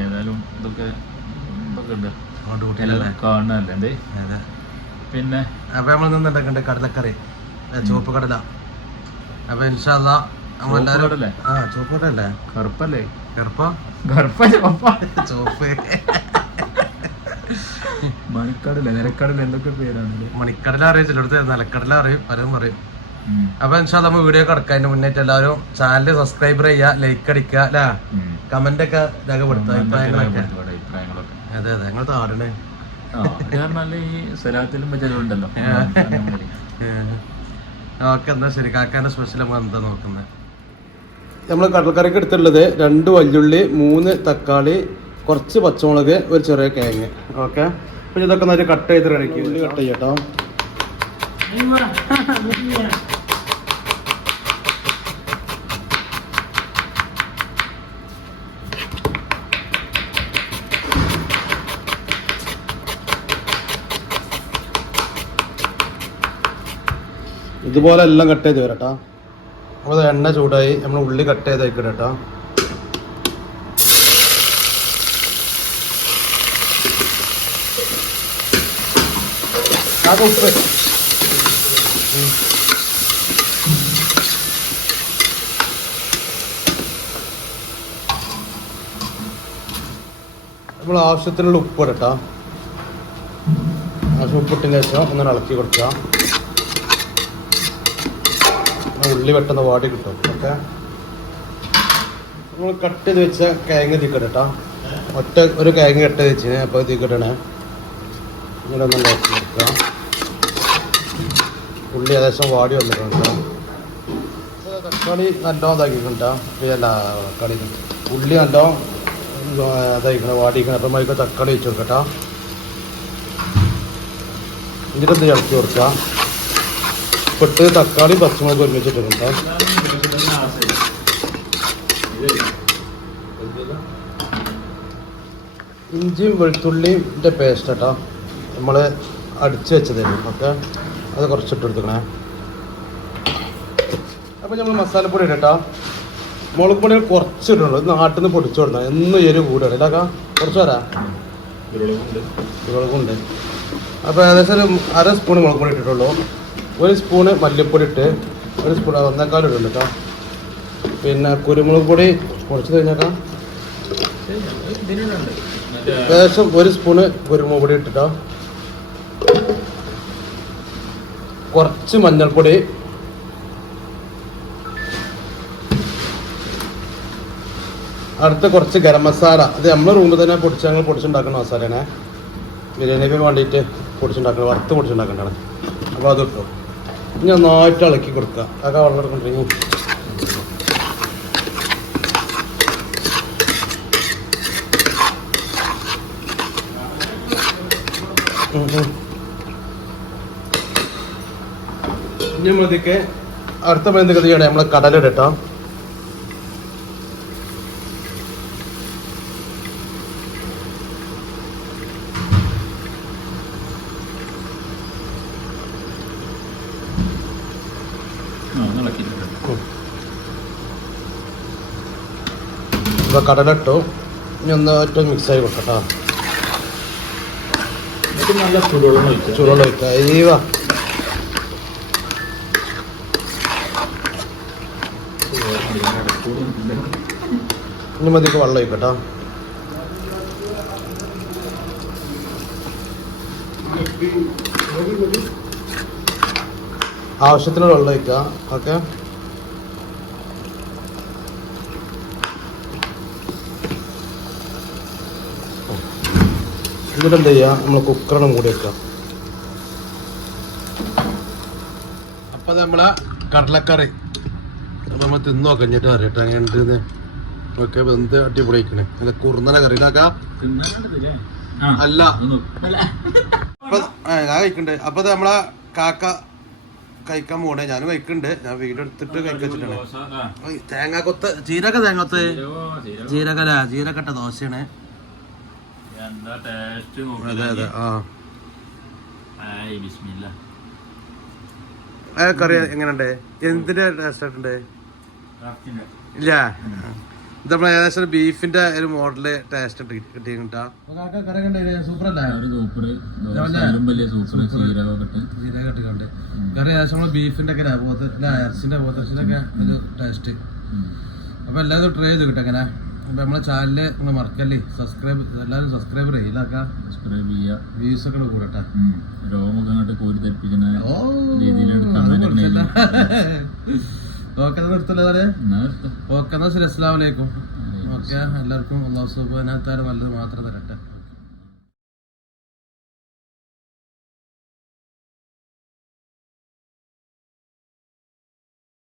ഏതായാലും ഇതൊക്കെ കാണണല്ലേ. പിന്നെ അപ്പൊ നമ്മൾ നിന്നുണ്ടാക്കണ്ട് കടലക്കറി, ചുവപ്പ് കടല. അപ്പൊ ഇൻഷാ അല്ലാ നമ്മളെല്ലാരും ചുവപ്പ് കടലല്ലേ, കറുപ്പല്ലേ, ചുവപ്പ് മണിക്കടല, നിലക്കടല, എന്തൊക്കെ പേരാണ്. മണിക്കടല അറിയാം, ചിലടത്ത് നിലക്കടല അറിയും, പലരും പറയും. അപ്പൊ ഇൻഷാ അല്ലാ നമ്മൾ വീഡിയോ കിടക്കുന്നതിന് മുന്നേറ്റ് എല്ലാവരും ചാനൽ സബ്സ്ക്രൈബ് ചെയ്യുക, ലൈക്ക് അടിക്കുക അല്ലെ, കമന്റ് ഒക്കെ രേഖപ്പെടുത്തുക, അഭിപ്രായങ്ങളൊക്കെ. അതെ അതെ, ഞങ്ങൾ താടണേ ഓക്കെ. എന്നാ ശരി, കാക്കാന്റെ സ്പെഷ്യൽ നമ്മൾ എന്താ നോക്കുന്നത്. നമ്മൾ കടലക്കറിക്ക് എടുത്തിട്ടുള്ളത് 2 വല്യുള്ളി, 3 തക്കാളി, കുറച്ച് പച്ചമുളക്, ഒരു ചെറിയ കിഴങ്ങ്. ഓക്കെ, പിന്നെ ഇതൊക്കെ നല്ല കട്ട് ചെയ്ത് റെഡിയാക്കി. ഉള്ളി കട്ട് ചെയ്യട്ടോ. ഇതുപോലെ എല്ലാം കട്ട് ചെയ്ത് വരട്ടോ. അപ്പോൾ എണ്ണ ചൂടായി, നമ്മൾ ഉള്ളി കട്ട് ചെയ്ത് വയ്ക്കണം കേട്ടോ. ഉപ്പ് നമ്മൾ ആവശ്യത്തിനുള്ള ഉപ്പ് ഇടട്ടോ. ആവശ്യം ഉപ്പിട്ടതിന് ശേഷം ഒന്ന് ഇളക്കി കൊടുക്കുക. ഉള്ളി പെട്ടെന്ന് വാടി കിട്ടും. ഓക്കെ, നമ്മൾ കട്ട് ചെയ്ത് വെച്ച കിഴങ്ങ് തീക്കട്ടോ. ഒരു കിഴങ്ങ് കട്ട് ചെയ്ത് വെച്ചിന്, അപ്പോൾ തീക്കട്ടണേ. ഇങ്ങനെ ഒന്ന് ഇളക്കി കൊടുക്കുക. ഉള്ളി ഏകദേശം വാടി വന്നിട്ടുണ്ട്. തക്കാളി നല്ലോണം ഇതാക്കിയിട്ടുണ്ടോ, അല്ല തക്കാളി ഉള്ളി നല്ലോണം ഇതായിരിക്കണം, വാടിക്കണം. അപ്പം അതിലേക്ക് തക്കാളി വെച്ച് കൊടുക്കട്ടോ. ഇതിലൊന്ന് ഇളക്കി കൊടുക്കുക. ഇപ്പിട്ട് തക്കാളി പച്ചമുളക് ഒരുമിച്ചിട്ടുണ്ട്. ഇഞ്ചിയും വെളുത്തുള്ളിൻ്റെ പേസ്റ്റ് കേട്ടോ, നമ്മൾ അടിച്ച് വെച്ചതായിരുന്നു. ഓക്കെ, അത് കുറച്ചിട്ട് കൊടുക്കണേ. അപ്പോൾ നമ്മൾ മസാലപ്പൊടി ഇടട്ടോ. മുളക് പൊടി കുറച്ച് ഇടണുള്ളൂ, നാട്ടിൽ നിന്ന് പൊടിച്ചു കൊടുക്കണം. എന്നും എരിവ് കൂടാണ് ഇടാക്കാ. കുറച്ച് വരാ മുളകുണ്ട്. അപ്പോൾ ഏകദേശം ഒരു 1/2 സ്പൂൺ മുളക് പൊടി ഇട്ടിട്ടുള്ളൂ. 1 സ്പൂണ് മല്ലിപ്പൊടി ഇട്ട്, 1 സ്പൂൺ 1/4 ഇടുള്ളൂ കേട്ടോ. പിന്നെ കുരുമുളക് പൊടി കുറച്ച് കഴിഞ്ഞേക്കാം. ഏകദേശം 1 സ്പൂണ് കുരുമുളക് പൊടി ഇട്ടിട്ടോ. കുറച്ച് മഞ്ഞൾപ്പൊടി, അടുത്ത കുറച്ച് ഗരം മസാല. അത് നമ്മൾ റൂമിൽ തന്നെ ഞങ്ങൾ പൊടിച്ചുണ്ടാക്കുന്ന മസാലയാണ്. ബിരിയാണിക്ക് വേണ്ടിയിട്ട് പൊടിച്ചുണ്ടാക്കണം, വറുത്ത് പൊടിച്ചുണ്ടാക്കേണ്ടതാണ്. അപ്പോൾ അത് കിട്ടും. ഇനി നന്നായിട്ട് ഇളക്കി കൊടുക്കുക. അതൊക്കെ വെള്ളം എടുക്കൊണ്ടിരിക്കും. ഇനി നമ്മളിതൊക്കെ അടുത്ത എന്തൊക്കെ ചെയ്യണേ, നമ്മൾ കടലിടട്ടോ. കടലിട്ടു. ഇനി ഒന്നായിട്ട് മിക്സായി കൊടുക്കട്ടോ. നല്ല ചൂടുവെള്ളം ഒഴിക്കുക. അയ്യവാ, ഇനി മതിക്ക് വെള്ളം ഒഴിക്കട്ടോ. ആവശ്യത്തിന് വെള്ളം ഒഴിക്കുക. ഓക്കെ, എന്നിട്ട് എന്ത് ചെയ്യുക, നമ്മൾ കുക്കറിനും കൂടി വെക്കുക. അപ്പം നമ്മളെ കടലക്കറി നമ്മൾ തിന്നു നോക്കഞ്ഞിട്ട് അറിയട്ടെ എങ്ങനെയുണ്ട്. ഒക്കെ വെന്ത് അടിപൊളിക്കണേ. നല്ല കുറുന്നനെ കറി അല്ല ഞാൻ കഴിക്കണ്ടേ. അപ്പൊ നമ്മളെ കാക്ക കഴിക്കാൻ പോണേ, ഞാനും കഴിക്കണ്ട്. ഞാൻ വീഡിയോ എടുത്തിട്ട് കഴിച്ചിട്ടാണ്. തേങ്ങാക്കൊത്ത്, തേങ്ങൊത്ത് ജീരകട്ട ദോശയാണ്. അതെ അതെ. ആ കറി എങ്ങനെയുണ്ട്? എന്തിന്റെ ടേസ്റ്റ് ആയിട്ടുണ്ട്? ഇല്ല, ഇത് നമ്മളെ ഏകദേശം ബീഫിന്റെ ഒരു മോഡല് ടേസ്റ്റ് കിട്ടിയിട്ടാ. സൂപ്പർ അല്ലേ? ജീരകട്ടിട്ടുണ്ട് കറി ഏകദേശം നമ്മള് ബീഫിന്റെ ഒക്കെ ഇറച്ചിന്റെ പോത്തച്ചിന്റെ ഒരു ടേസ്റ്റ്. അപ്പൊ എല്ലാവരും ട്രൈ ചെയ്ത് കിട്ടും അങ്ങനെ. അപ്പൊ നമ്മളെ ചാനലില് നിങ്ങൾ മറക്കല്ലേ, എല്ലാവരും സബ്സ്ക്രൈബ് ചെയ്യാം, സബ്സ്ക്രൈബ് ചെയ്യുക, വ്യൂസ് ഒക്കെ കൂടട്ടെ. രോമൊക്കെ അങ്ങോട്ട് കോരി തെറിപ്പിക്കുന്ന ഓക്കെ നിർത്തല്ലേ? ഓക്കെ എന്നാ ശരി, അസ്സലാമു അലൈക്കും. ഓക്കെ, എല്ലാവർക്കും അല്ലാഹു സുബ്ഹാനഹു വ തആല നല്ലത് മാത്രം തരട്ടെ.